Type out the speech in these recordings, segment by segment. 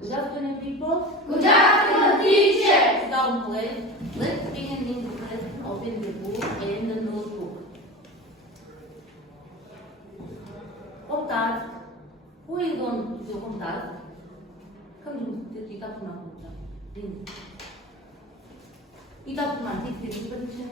Good afternoon, people. Good afternoon, teacher. Sit down, please. Let's begin in the lesson. Open the book and the notebook. Home task. Who is going to do home task? Come to the document. 이 document is the picture.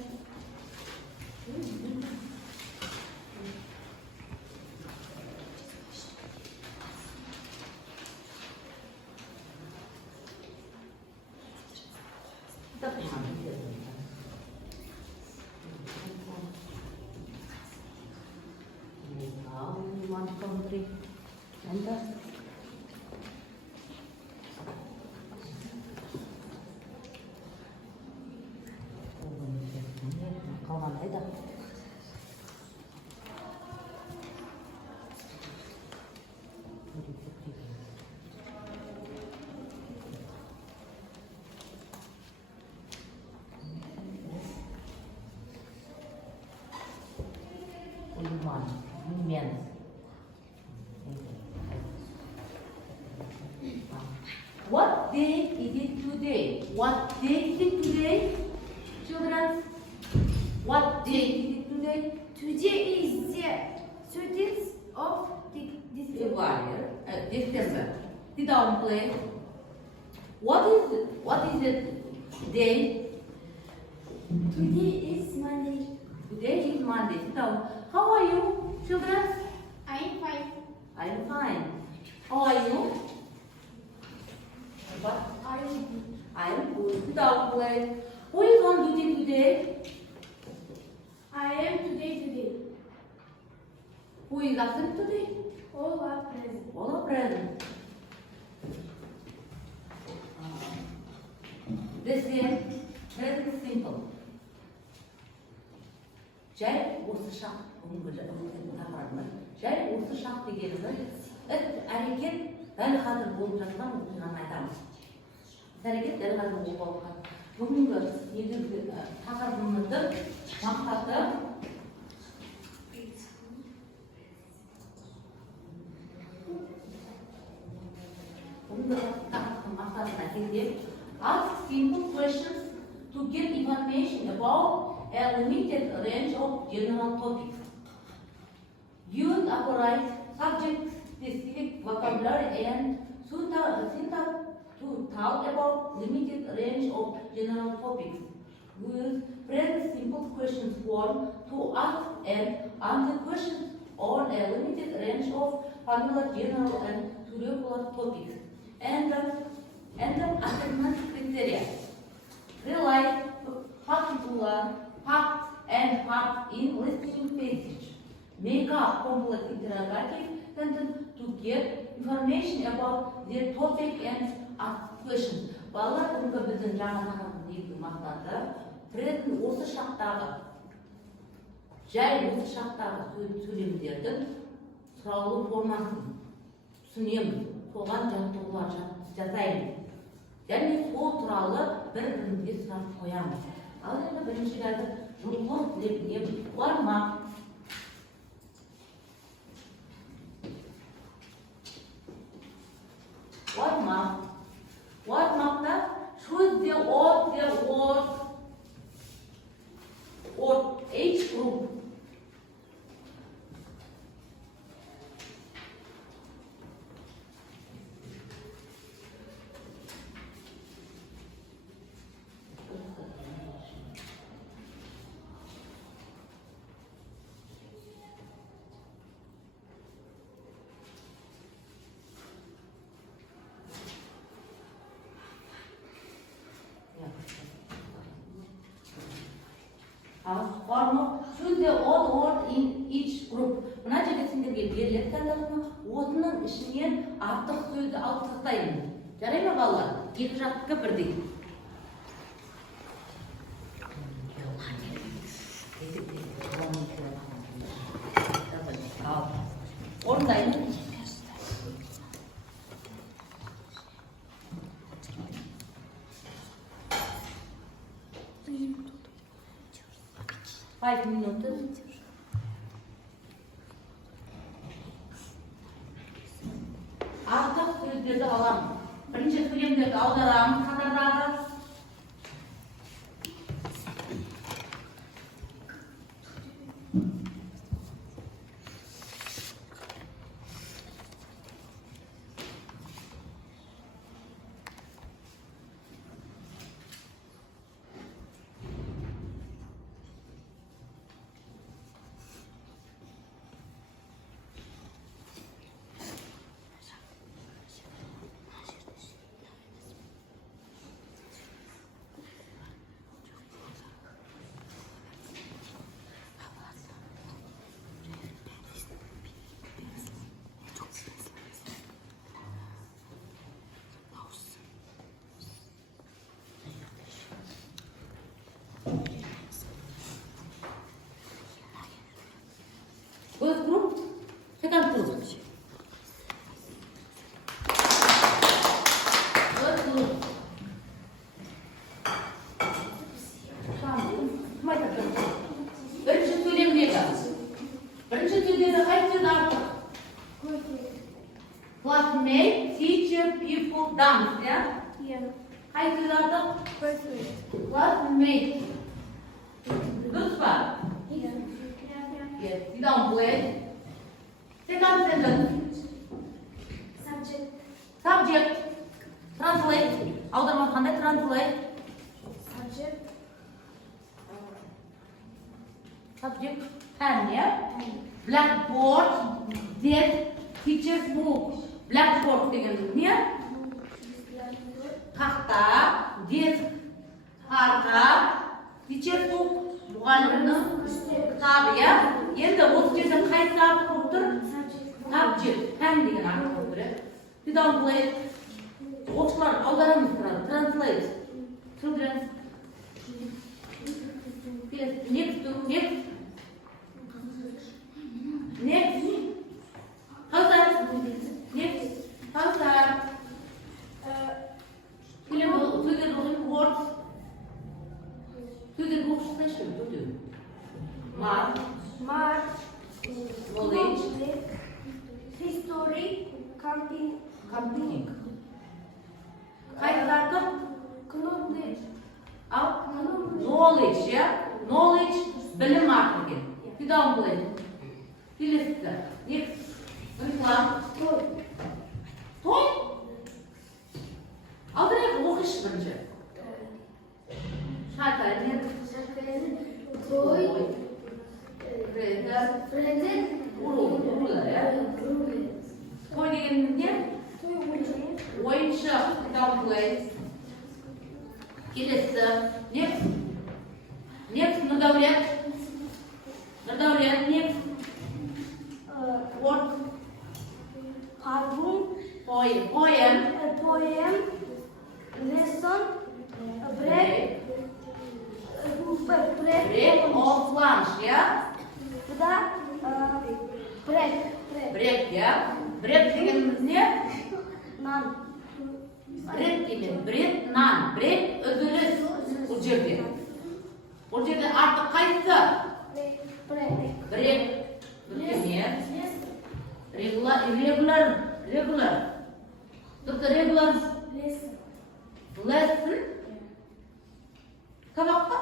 What day is it today? What day is it today? Children, what day is it today? Today is the 30th of December. Sit down, please. What is it day? Today is Monday. Today is Monday. Sit down. How are you, children? I'm fine. I'm fine. How are you? What? I'm good. Sit down, please. Who is on duty today? I am today. Who is absent today? All are present. All are present. This is very simple. Жай осы шақ, жай осы шақ дегеніміз әрекет дәл қазір болып жатқан оқиғаны айтамыз. Әрекет дәл қазір болып жатқан. Бүгінгі негізгі тақырыбымыздың мақсаты ask simple questions to get information about a limited range of general topics. Use appropriate subject-specific vocabulary and syntax to talk about limited range of general topics. Use present simple questions form to ask and answer questions on a limited range of familiar, general, and curricular topics. And the assessment criteria. Rely particular facts and facts in listing passage. Make up complex interrogative sentence to get information about their topic and ask questions. Балалар бүгінгі біздің жаңа тақырыптың негізгі мақсаты present осы шақтағы жай осы шақтағы сөйлемдердің сұраулы формасын түсінеміз, соған жаттығулар жасаймыз. Және сол туралы бір-бірімізге сұрақ қоямыз. Ал енді бірінші қазір жұлдыз тілегіне бармақ. Бармақта choose the word or age group. Choose the odd word in each group. Мына жерде сендерге беріледі таңдалымы, осының ішінен артық сөзді алып тастаймыз. Жарай ма балалар? Екі жақтікі бірдей. Орындаймыз. 5 minutes. Артық сөздерді аламыз. Birinchi filmdeki audaramız kadarдағы. First group, second group. First group. Birinchi söylemdeki. Birinchi söyledi qaysi artık? Classmate, teacher, people, dance, ya? Qaysi artık? Classmate. Good part. Yes, sit down, please. Second sentence. Subject. Translate. Audarma qanday translate? Subject. Pen, ya? Blackboard. Desk. Teacher's book. Blackboard deganimiz ne? Taxta. Desk. Parta. Teacher's book. Muallimning kitobi, ya? Endi o'sha yerda qaysi harf turib tur? Subject, pen degan harf turib tur. Translate. O'qishlar audaramiz turadi. Translate. Children. Next to next. Next. How's that? Next. How's that? Film together words. Together o'qishlar together. Math. Knowledge. History. Camping. Qaysi artık? Knowledge. Knowledge, ya? Knowledge, bilim artık. Bir daha bulayım. Filizde. Next. Reklam. Toy. Aldırayım okuş bence. Şarkı. Toy. Present. Uğurlar, ya? Toy degenimiz ne? Oyuncak. Bir daha bulayım. Kelesi. Next. Nurdavlet. Next. What? Poem. Lesson. Break Of lunch, ya? Bu da break. Break, ya? Break degenimiz ne? Nan. Break demek. Break, nan. Break, ödülüz. O yerde artık qaysi? Break. Demek. Regular. Doktor regular. Lesson. Kabakta.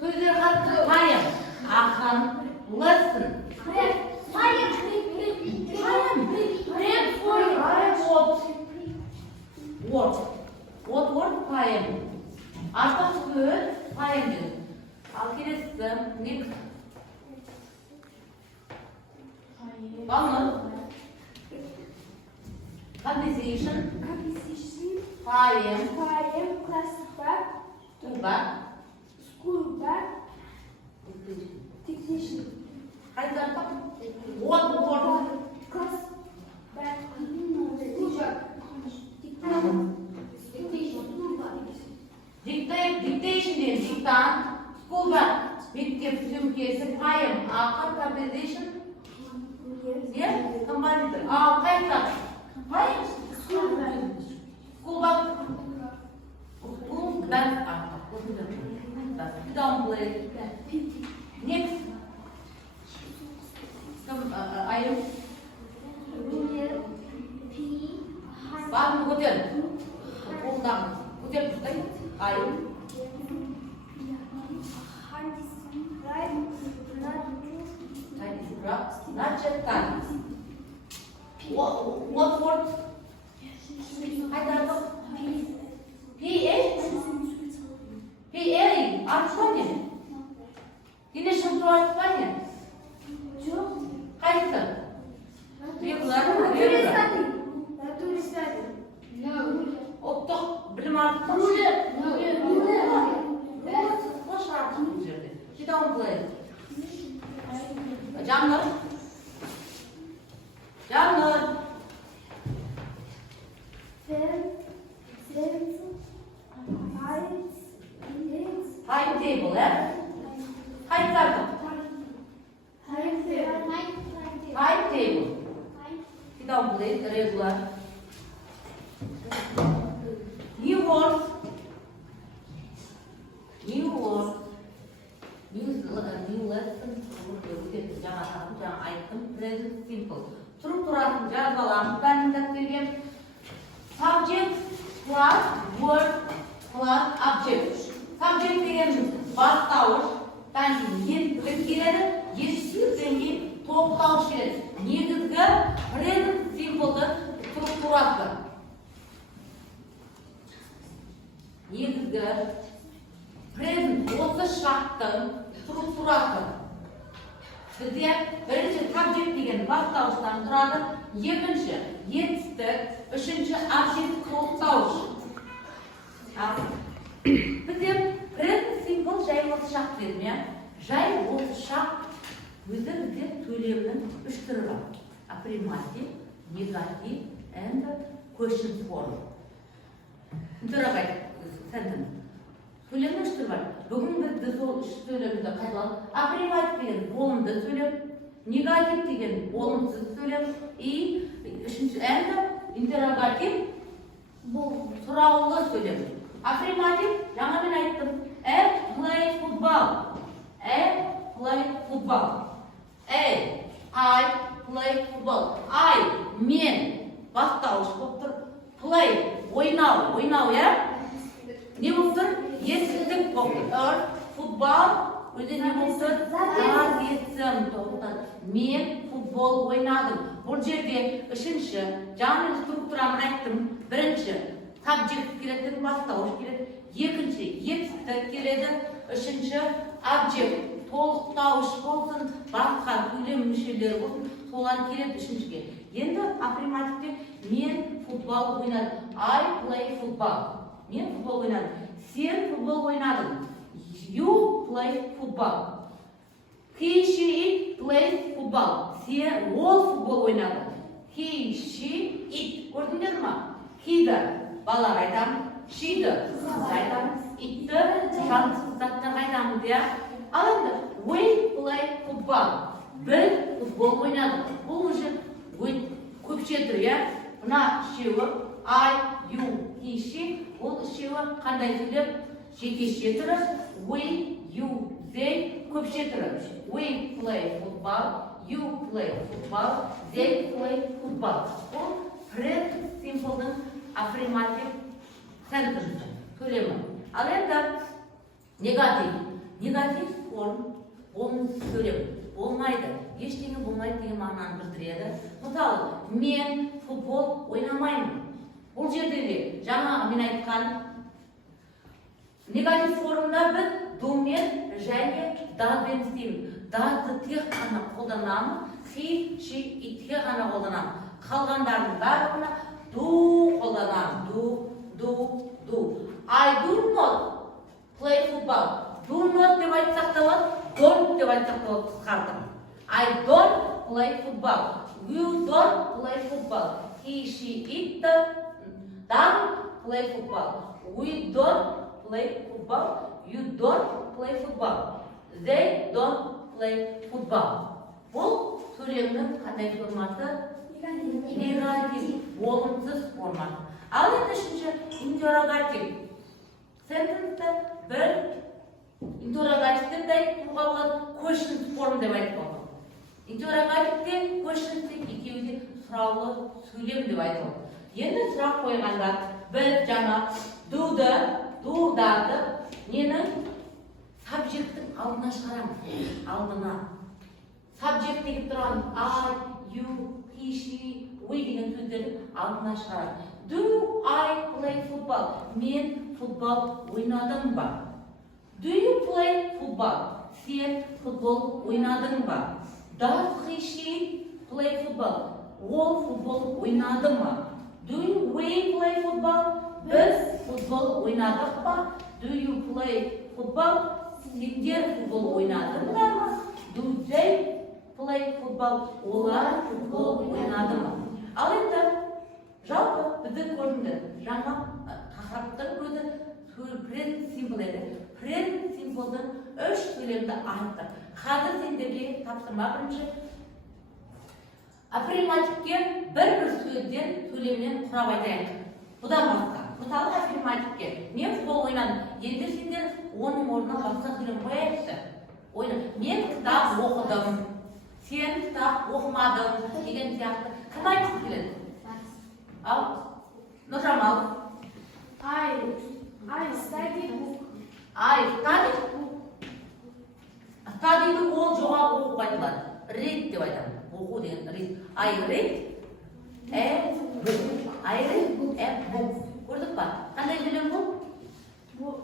Sözler hakkı payım. Akhan. Lesson. Break for What payım. Artık söz payım dedim. Al kelesi. Next. Balon. Conversation. Payım. Class back. Tuba. School back. Dictation. Haydi artık. What? Class back. School back. Dictation değil. Diktan. School back. Mektep sümkesi payım. Akar conversation. Ya? Kembali. Kayıtlar. Payım. School back. School back. Dan don't play. Next. көтер. Қолдан көтер тұстай. Айым. Начертан. What word? Қайдағы? P.A. P.A. Артыма не? Дене шымту артыма не? Қайсы? Ұлттық білім артыма? Қош артық бұл жерде. Жетауын бұлай. Жанныр. Жанныр. Timetable, Timetable. Timetable. Please, regular. New words. New lesson. Жаңа айттым. Present simple. Тұрып тұратын жазбаларын дайындап берген. Subject plus word plus object. Subject дегеніміз бастауыш, ең келеді, ешсізден кейін тоқтауыш келеді. Негізгі present simple-ды структурасы. Негізгі present осы шарттың структурасы. Бізде бірінші subject деген бастауыштан тұрады, екінші етістік, үшінші object тоқтауыш. Бізде present simple жай осы шақ дедім, жай осы шақ өзі бізде төлемнің үш түрі бар. Affirmative, negative, and question form. Интеррогатив sentence. Төлемнің үш түрі бар. Бүгін бізді сол үш төлемді қайталап, affirmative деген болымды сөйлем, negative деген болымсыз сөйлем, и үшінші and интеррогатив сұраулы сөйлем. Affirmative, жаңа мен айттым. Play football. Play football. I play football. Мен бастауыш болып тұр. Play, ойнау, не болып тұр? Есілдік болып тұр. Football, өзі не болып тұр? Есім тоқтар. Мен футбол ойнадым. Бұл жерде үшінші, жаңа структурамын айттым. Бірінші, subject келеді, бастауыш келеді, екінші етістік келеді, үшінші object толықтауыш болсын, басқа сөйлем мүшелері болсын, солар келеді үшіншіге. Енді аффирмативте мен футбол ойнадым. I play football. Мен футбол ойнадым. Сен футбол ойнадың. You play football. He, she, it plays football. Сен ол футбол ойнады. He, she, it. Көрдіңдер ма? He-ді балаға айтамыз, she-ді қызға айтамыз, it-ті жансыз заттарға айтамыз, Ал енді, we play football. Біз футбол ойнадық. Бұл уже көпше тұр, Мына үшеуі, I, you, he, she. Ол үшеуі қандай сөйлем? Жекеше түрі. We, you, they көпше түрі. We play football. You play football. They play football. Бұл present simple-дің affirmative sentence төлемі. Ал енді негатив форм болмыс төлем болмайды. Ештеңе болмайды деген мағынаны білдіреді. Мысалы, мен футбол ойнамаймын. Бұл жерде де жаңа мен айтқан негатив формында біз домен және даспен істейміз. Дасты тек қана қолданамыз, he, she, it-ке ғана қолданамыз. Қалғандардың барлығына do қолданамыз. Do. I do not play football. Do not деп айтсақ та болады, don't деп айтсақ та болады қысқартып. I don't play football. You don't play football. He, she, it don't play football. We don't play football. You don't play football. They don't play football. Бұл сөйлемнің қандай формасы? Негатив, болымсыз формасы. Ал енді үшінші интеррогатив. Сентенсті бір интеррогативтен де айтуға болады, question form деп айтуға болады. Интеррогативтен question екеуі де сұраулы сөйлем деп айтуға болады. Енді сұрақ қойғанда біз жаңа дударды ненің сабжектің алдына шығарамыз. Алдына. Сабжект деген тұрған I, you, he, she, we деген сөздердің алдына шығарамыз. Do I play football? Мен футбол ойнадым ба? Do you play football? Сен футбол ойнадың ба? Does he, she play football? Ол футбол ойнады ма? Do we play football? Біз футбол ойнадық па? Do you play football? Сендер футбол ойнадыңдар ма? Do they play football? Олар футбол ойнады ма? Ал енді жалпы біздің көрінді жаңа тақырыптың өзі present simple еді. Present simple'дың 3 сөйлемді айттық. Қазір сендерге тапсырма бірінші аффирмативке бір сөзден сөйлемнен құрап айтайық. Бұдан басқа. Мысалы аффирмативке мен футбол ойнадым. Енді сендер оның орнына басқа сөйлем қояйықшы. Мен кітап оқыдым. Сен кітап оқымадың деген сияқты. Кім айтып келеді? Ал, Нұржамал. I study book. I study book. Study'ді ол жоғары оқуға айтылады. Read деп айтамын. Оқу деген read. I read a book. I read a book. Көрдік па? Қандай сөйлем бұл? Бұл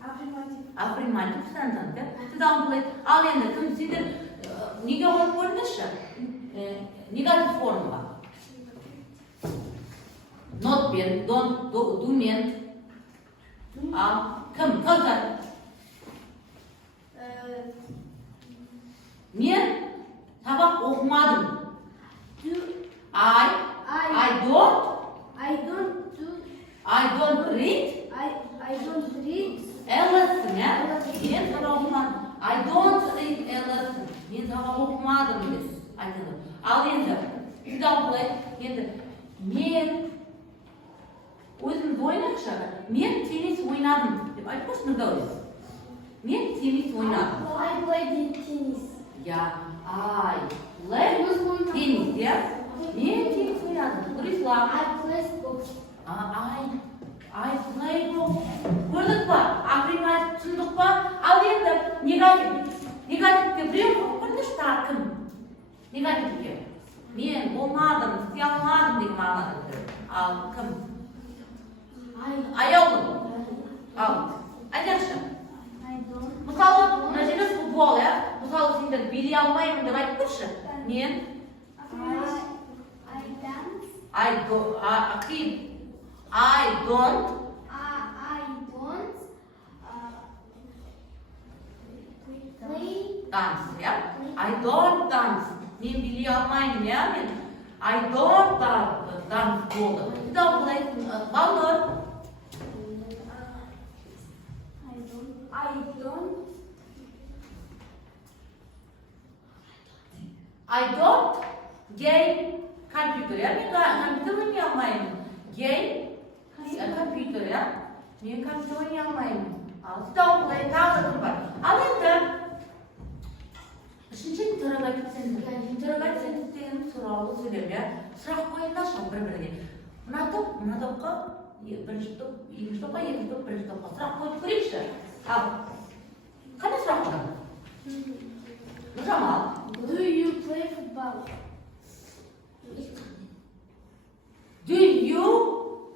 аффирматив. Аффирматив сентенс. Сіз ал енді кім сендер неге қойып көріңізші? Негатив формаға. Not бен, don't, do мен. Ал кім? Қалса? Мен сабақ оқымадым. I don't read. I don't read. A lesson, мен сабақ оқымадым. I don't read a lesson. Мен сабақ оқымадым деп айтылды. Ал енді, енді мен өзіміз ойнақшы, мен теннис ойнадым деп айтып Нұрдәулет. Мен теннис ойнадым. I played tennis. Я, I play tennis, я? Мен теннис ойнадым. Нұрислам. I play box. I play box. Көрдік па? Аффирматив түсіндік па? Ал енді негатив. Негативке біреу қойып көріңізші тағы кім? Негативке. Мен болмадым, істей алмадым деген мағынада. Ал кім? Аяулым. Ал, айтайықшы. Мысалы, мына жерде футбол, мысалы сендер билей алмаймын деп айтып көрші. Мен I don't dance, I don't dance. Мен билей алмаймын, мен I don't dance болды. Бұдан бұлайтын балдар. I don't game computer, мен компьютер ойнай алмаймын. Game компьютер, мен компьютер ойнай алмаймын. Ал бұдан бұлай тағы кім бар. Ал енді үшінші интеррогатив сентенс. Интеррогатив сентенс деген сұраулы сөйлем, сұрақ қойыңдаршы бір-біріне. Мына топқа бірінші топ, екінші топқа, екінші топ, бірінші топқа сұрақ қойып көрейікші. Ал, қандай сұрақ қойған? Нұржамал. Do you play football? Do you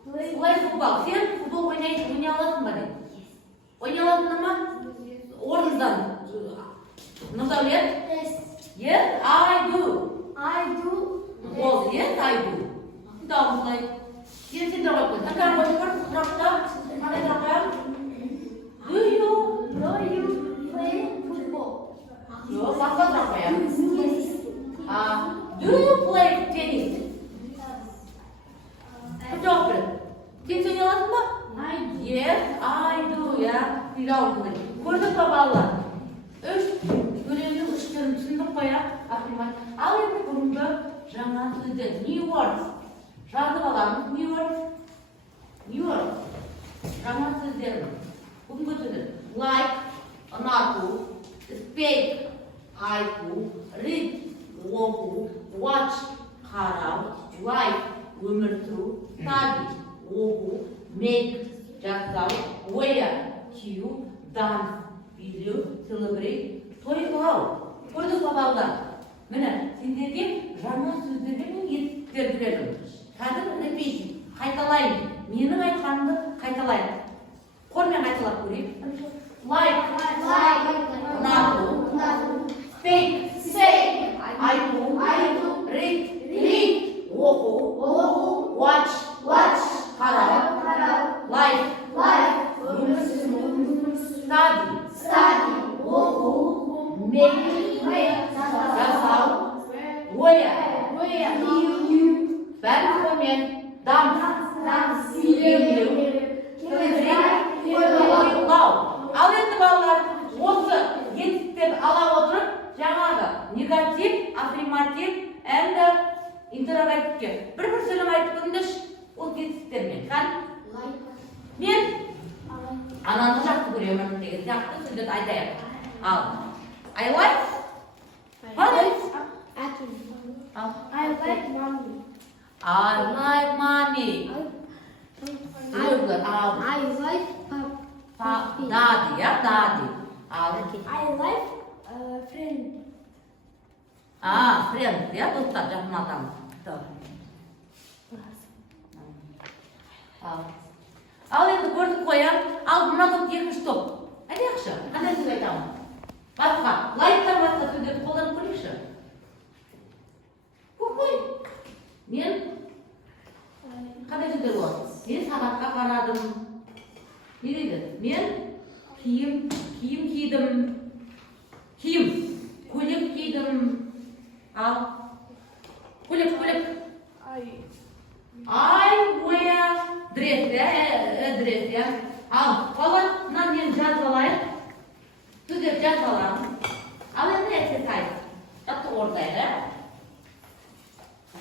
play football? Сен футбол ойнай аласың ба дейді? Ойнай аласың ма? Орныңыздан. Нұрдәулет? Yes, I do. Болды, yes, I do. Дауым бұлай. Сендер қойып қой. Таңдар қойып қой. Сұрақта. Қандай сұрақ? Do you play football? Жоқ, басқа сұрақ қоямыз. Do you play tennis? Жауап бер. Сен сөйлей аласың ба? Yes, I do, Дауым бұлай. Көрдік па балалар? Сөйлемнің үштерін түсіндік қоя, аффирматив. Ал енді бүгінгі жаңа сөздер. New words. Жазып аламыз. New words. Жаңа сөздер. Бүгінгі сөздер. Like, ұнату, speak, айту, read, оқу, watch, қарау, life, өмір сүру, make, жасау, wear, кию, dance, билеу, celebrate, тойлау. Көрдік па балалар? Міне, сендерге жаңа сөздерге мен етіктер бердім. Қазір repeat, қайталайын. Менің айтқанымды қайталайын. Қормен қайталап көрейік. Like, ұнату, speak, айту, read, оқу, watch, қарау, life, study, оқу, make, жасау, wear, бәрі қормен, dance, билеу, ал енді балалар, осы етіктерді ала отырып, жаңағы негатив, аффирматив, әнді интеррогативке бір сөйлем айтып көріңдерші, ол етіктермен. Мен ананы жақсы көремін деген сияқты сөздерді айтайық. Ал I like mommy. I like mommy. I like daddy, ya daddy. I like friend. Friend, ya достар, жақын адам. Ал енді көрдік қояр, ал мына топ екінші топ. Айтайықшы, қандай сөз айтамын? Басқа, лайктан басқа сөздерді қолданып көрейікші. Қой. Мен қандай сөздер болады? Мен сағатқа қарадым. Не дейді? Мен киім кидім. Көйлек кидім. Ал көйлек. I wear dress, ya. Ал баласынан мен жазып алайын. Сөздер жазып аламын. Ал енді exercise.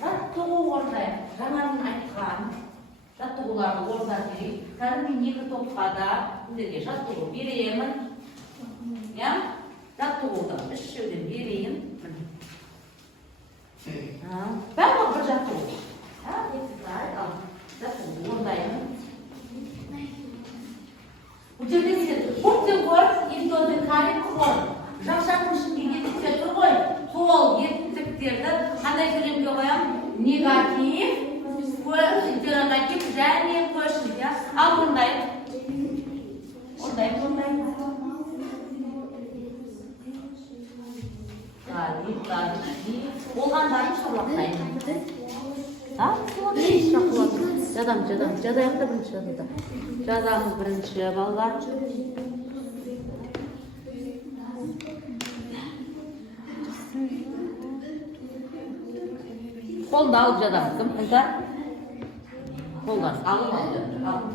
Жаттығу орындайық. Жаңадан айтқан жаттығуларды орындап берейік. Қазір мен екі топқа да сіздерге жаттығу беремін. Жаттығуды үш жерден берейін. Барлығы бір жаттығу. Жаттығуды орындаймын. Бұл жерде put the words into the correct form. Жақшаның ішінде етіктер тұр ғой. Сол етіктерді қандай сөйлемге қоямын? Негатив, интеррогатив және question. Ал орындайық. Болғандарын шарлақтайын. Жазайық та бірінші жазуда. Жазамыз бірінші балалар. Қолды алып жазамыз. Кім қыздар? Қолдан алып алып.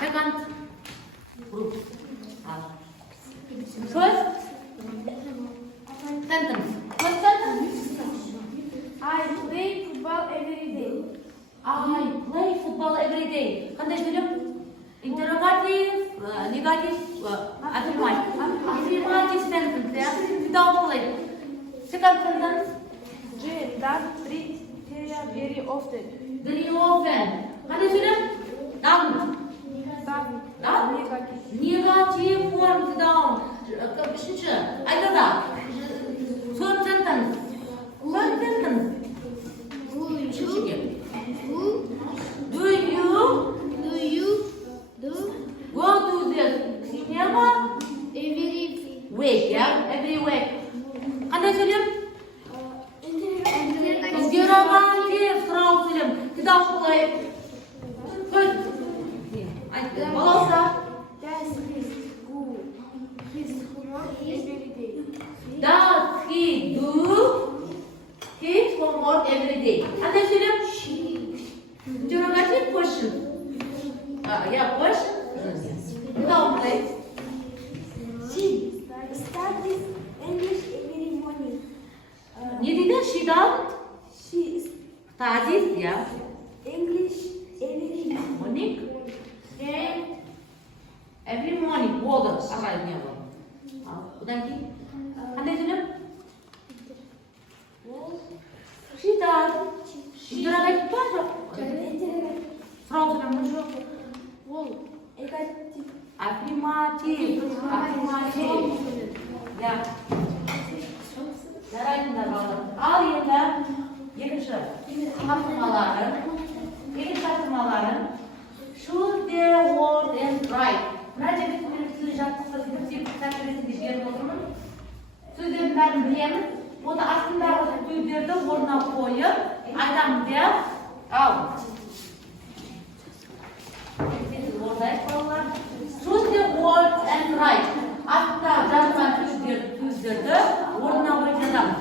Second group. First sentence. I play football every day. Қандай сөйлем? Interrogative, negative, affirmative. Affirmative sentence, ya. Without play. Second sentence. Jane does treat Terry very often. Қандай сөйлем? Down. Negative form down. Үшінші. Айтады. Third sentence. Үшіншіге. Do you go to the cinema every week, every week? Қандай сөйлем? Интеррогатив, сұрау сөйлем. Without play. Балауса. Does his homework every day? Does he do his homework every day? Қандай сөйлем? Interrogative question. Question. Without play. She studies English every morning. Не дейді? She does? She Studies, English every morning. Every morning. Болды. Ағай не болды? Бұдан кейін? Қандай сөйлем? İdrak etip var yok. Sırav sıramı yok. Afirmatif. Ya. Yarayınlar bakalım. Al yerler. Yekінші tapсырмаларын should the word and right. Мына жерде сөздерді жаттықсыз тәжірибесінде беріп отырмын. Сөздердің бәрін білемін. Оны астындағы сөздерді орнына қойып айтамын деп ал. Should the word and right. Астында жазылған сөздерді орнына қойып жазамын.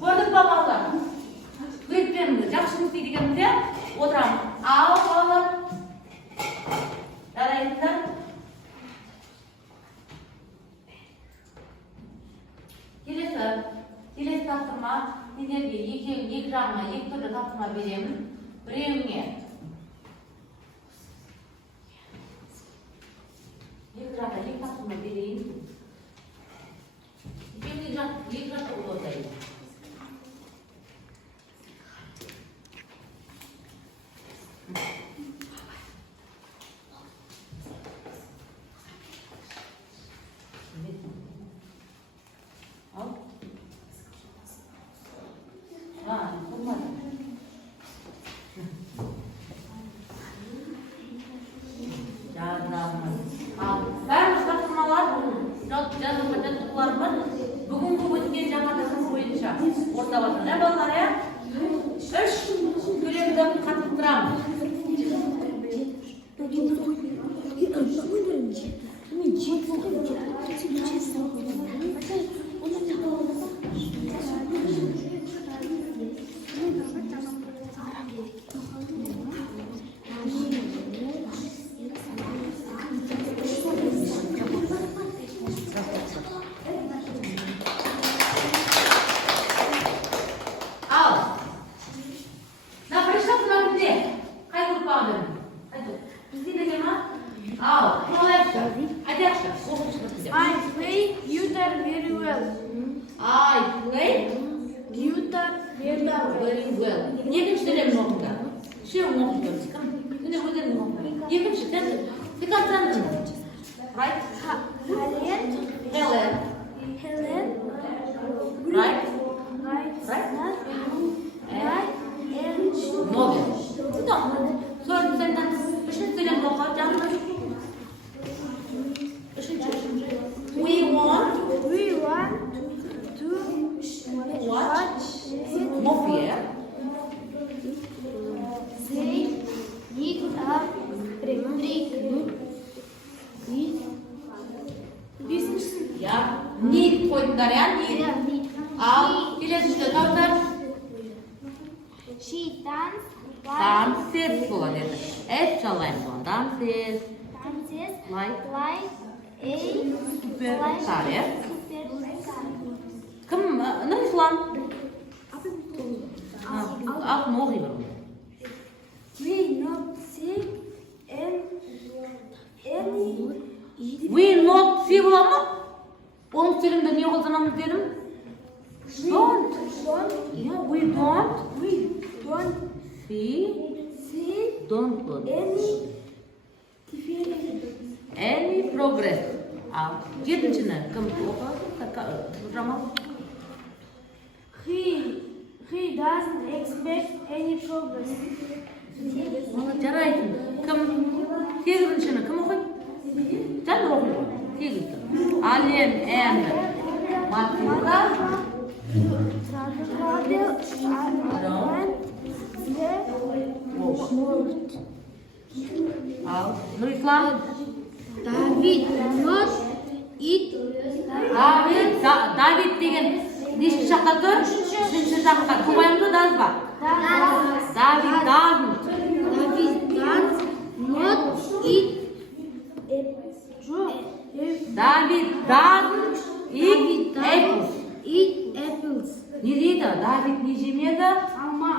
Көрдік па балалар? Өйтпеміз, жақсы жұмыс істейдігімізде отырамыз. Ал балалар. Жарайсыздар. Келесі тапсырма. Сендерге екі жағына екі түрлі тапсырма беремін. Біреуіңе екі жаққа екі тапсырма берейін. Екі жаққа ұлғайтайын. Бәріміз тапсырмалар жазылған бар. Бүгінгі өткен жаңа тақырып бойынша орта басында балалар, үш көлемді қатып тұрамыз. I play guitar very well. I play Guitar very well. very well. Екінші тілем оқыңдар. Үшеуін оқып көрсіз. Міне өздерің оқыңдар. Екінші тіл. Деканстрантын. Right? Helen. Right? Novel. Sonra senden üçüncü тілем оқып жаным. We want to watch movie. They need a break. Ya, need koydular ya, need. Al, келесінші таудар. She Dances болады еді. Әт жалайым болады. Dances. Like a superstar, ya? Кім? Нұрислам? Атын оқи бір. We not see We not see бола ма? Оның сөйлемді не қолданамыз дедім? Don't. Yeah, we don't see don't any progress. Ал жетіншіні кім оқы? Жамал? He He doesn't expect any problems. Жарайды. Кім? Сегізіншіні кім оқиды? Жан оқиды. Сегізді. Ален, әнд, Матилда. Ал, Нұрислам. David not eat. Давид деген нешінші жақта тұр? Үшінші жақта. Кім қоямыз ба, даз ба? Давид doesn't. David does not eat. Давид doesn't eat apples. Eat apples. Не дейді? Давид не жемеді? Alma.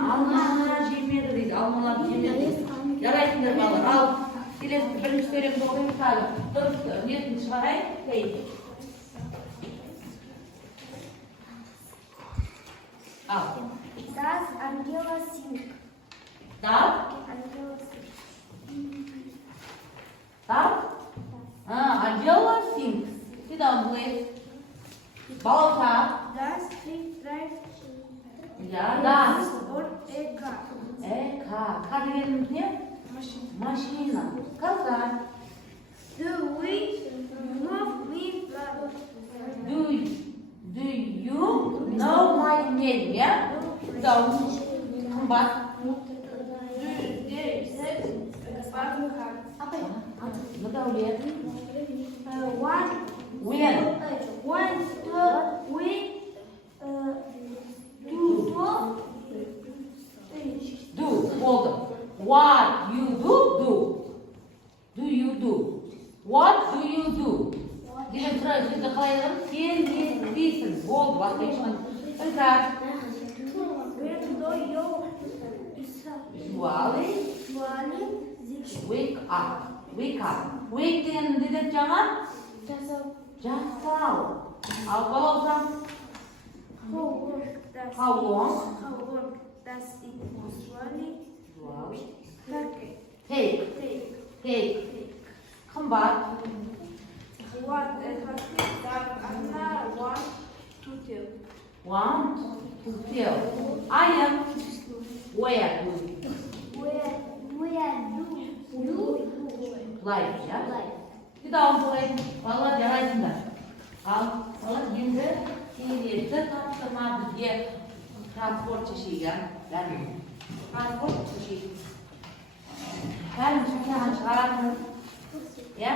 Жемеді дейді. Алмаларды жемеді. Жарайсыңдар балалар. Ал, келесі бірінші сөйлемді оқимыз қазір. Дұрыс несін шығарайық. Ал. Does Angela sing? Does? Angela sing. Does? Angela sings. Sit down, please. Балалар. Does he drive Does. or a car? Car. Car дегеніміз не? Машина. Коза. Do we love me? Do you know my name? Yeah? Down. Қымбат. Do they have a car? Нұрдаулет. When When? do we Do. Болды. What you do? Do you do? What do you do? Деген сұрай сөзді қалай айтамыз? Сен не істейсің? Болды. Басқа ешқандай. Іңкәр. When do you Уали. Wake up. Wake up. Wake деген не деді жаңа? Жасау. Ал балалар. How long How long? does it usually Take. Қымбат. What does Anna want to tell? Want to tell. I am. Where do you like? Yeah? Down, boys. Балалар жарайсыңдар. Ал, балалар енді келесі тапсырма бізге транспорт шешейді. Транспорт шешейді. Кәлім шашаған шығаратыңыз. Я?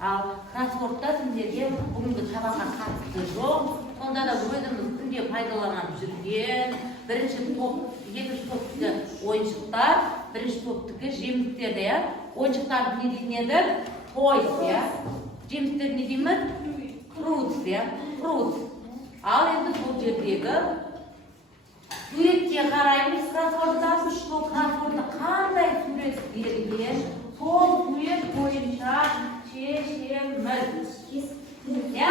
Ал транспортта сендерге бүгінгі сабаққа қатысты жоқ. Сонда да өзіміз күнде пайдаланып жүрген бірінші топ, екінші топтікі ойыншықтар, бірінші топтікі жемістер, иә? Ойыншықтарды не дейтін еді? Toys, иә? Жемістер не дейміз? Fruits, иә? Fruits. Ал енді бұл жердегі суретке қараймыз кроссвордта, сол кроссвордта қандай сурет берілген, сол сурет бойынша шешеміз. Иә?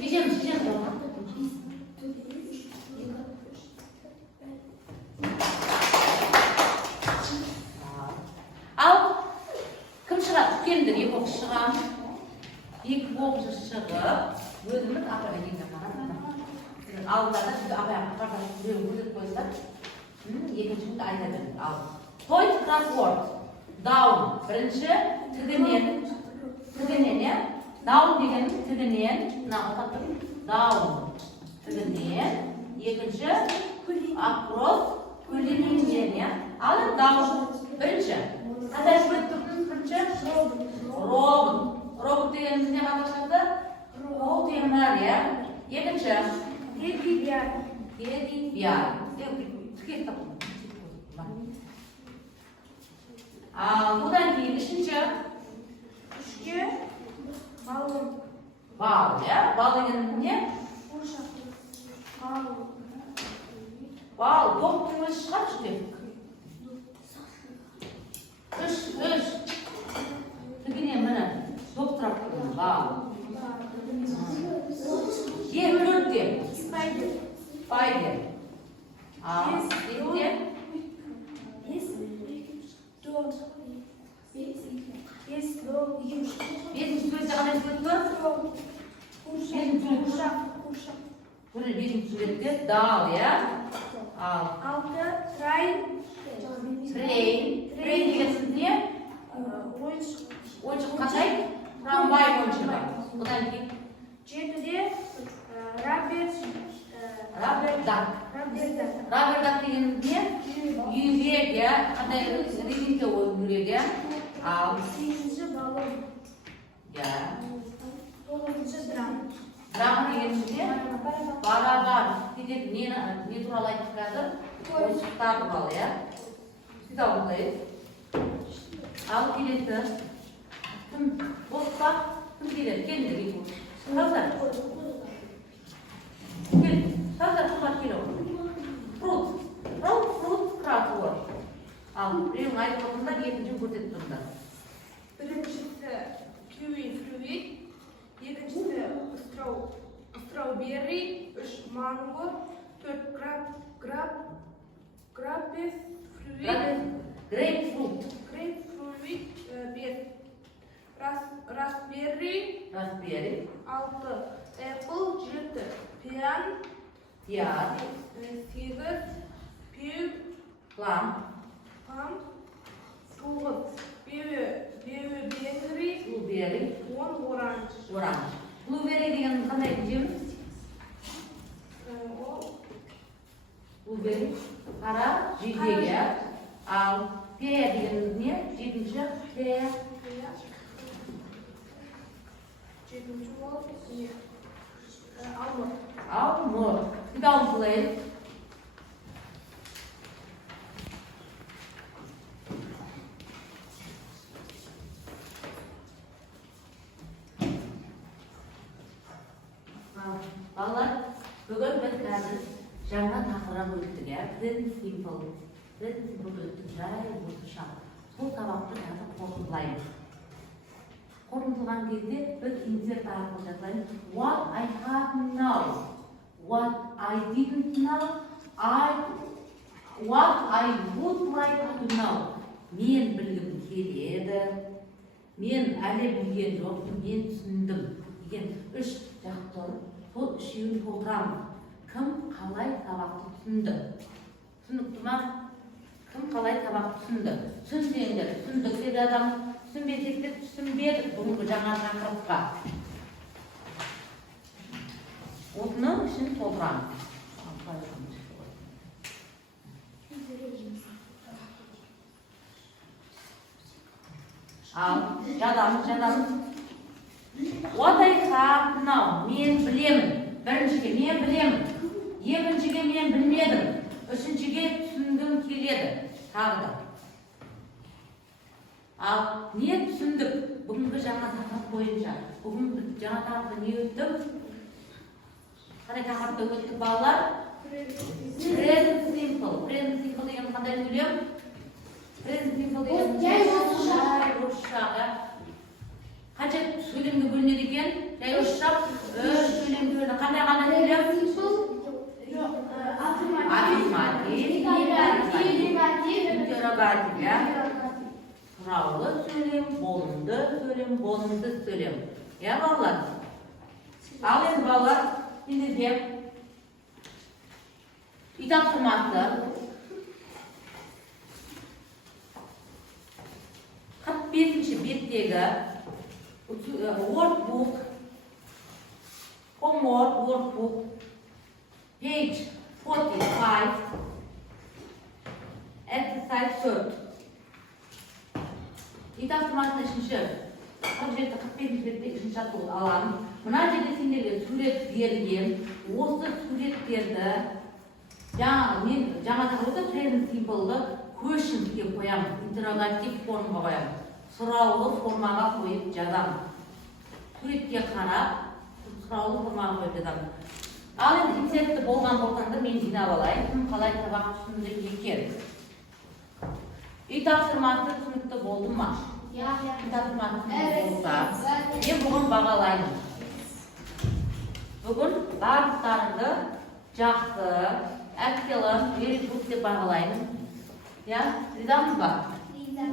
Шешеміз. Ал кім шығады? Үлкендер екі оқшы шығамыз. Екі оқшы шығып, өзіміз апайға келген қарап. Алдында сізді апайға қарап біреуін көрсетіп қойса, екінші күнді айта беріңіз. Ал Toys crossword. Down. Бірінші тігінен, иә? Down деген тігінен, down. Тігінен, екінші across көлденеңден, иә? Ал down. Бірінші. Қандай жүріп тұрдыңыз бірінші? Robot. Robot дегеніміз не қазақшасы? Темір, иә? Екінші. Тедибияр. Бұдан кейін үшінші. Бал, иә? Бал деген не? Бал, доптың өзі шығар жүре? Үш. Тігіне міні. Доп тұрап тұрды. Бал. Төртте. Спайдер. Ал екіншіде? Бесінші суретте қандай сурет бар? Бесінші суретте дал, иә? Ал трейн деген не? Ойыншық қандай? Трамвай ойыншығы. Одан кейін? Жетіде Раббердак деген не? Үйрек, иә? Қандай резинке үйрек, иә? Ал сегізінші балон. иә? Тоғызыншы драм. Драм деген не? Барабар. Не туралы айтып жатыр? Ойыншықтар туралы, иә? Сөйтіп алайық. Ал келесі. Кім болса, кім келеді? Келіңдер. Саздар. Кел. Саздар сұлар келу. Фрут крафтор. Ал біреуің айтып отырсыңдар, екіншісін көрсетіп тұрыңдар. Біріншісі киви фруит, екіншісі строуберри, 3 манго, 4 Грейпфрут. 5 распберри, 6 apple, 7 пиан, 8 Плам. 9 Блуберри. 10 оранж. Блуберри деген қандай жеміс? Блуберри қара жидегі. Ал пея деген не? Жетінші пея. Алмұрт. Дауын қылайық. Балалар, бүгін біз қазір жаңа тақырып өттік, Present simple өттік, жай орташа. Сол сабақты қазір қорытындылаймыз. Қорытындылған кезде біз инсерт арқылы жазайық. What I have now, what I didn't know, what I would like to know. Мен білгім келеді, мен әлі білген жоқпын, мен түсіндім деген 3 жақтар. Сол үшеуін толтырамыз. Кім қалай сабақты түсінді? Түсінікті ма? Кім қалай сабақты түсінді? Түсінсеңдер, түсіндік деді адам. Түсінбесек те түсінбедік бүгінгі жаңа тақырыпқа. Осының ішін толтырамыз. Ал жадамыз. What I have now, мен білемін. Біріншіге мен білемін. Екіншіге мен білмедім. Үшіншіге түсінгім келеді. Тағы да. Ал не түсіндік? Бүгінгі жаңа тақырып бойынша. Бүгін жаңа тақырыпта не өттік? Қандай тақырыпта өттік балалар? Present simple. Present simple деген қандай сөйлем? Present simple деген жай орысшаға. Қанша сөйлемге бөлінеді екен? Жай орысша сөйлемге бөлінеді. Қандай сөйлем? Аффирматив, интеррогатив, сұраулы сөйлем, болымды сөйлем. Я балалар? Ал енді балалар, сендерге үй тапсырмасы 45-ші беттегі workbook, homework workbook, page 45, exercise 4. Үй тапсырмасының үшінші, 45-ші бетте үшінші жаттығуды аламыз. Мына жерде сендерге сурет берілген, осы суреттерді жаңа тақырыпта present simple'ды question деп қоямыз, интеррогатив формаға қоямыз. Сұраулы формаға қойып жазамыз. Суретке қарап, сұраулы формаға қойып жазамыз. Ал енді инсертті болған болсаңда мен жинап алайын, кім қалай сабақ түсіндіріп екен. Үй тапсырмасы түсінікті болды ма? Үй тапсырмасы түсінікті болса, мен бүгін бағалаймын. Бүгін барлықтарыңды Жақсы. Excellent. Very good деп бағалаймын. Я, ризамыз ба? Риза.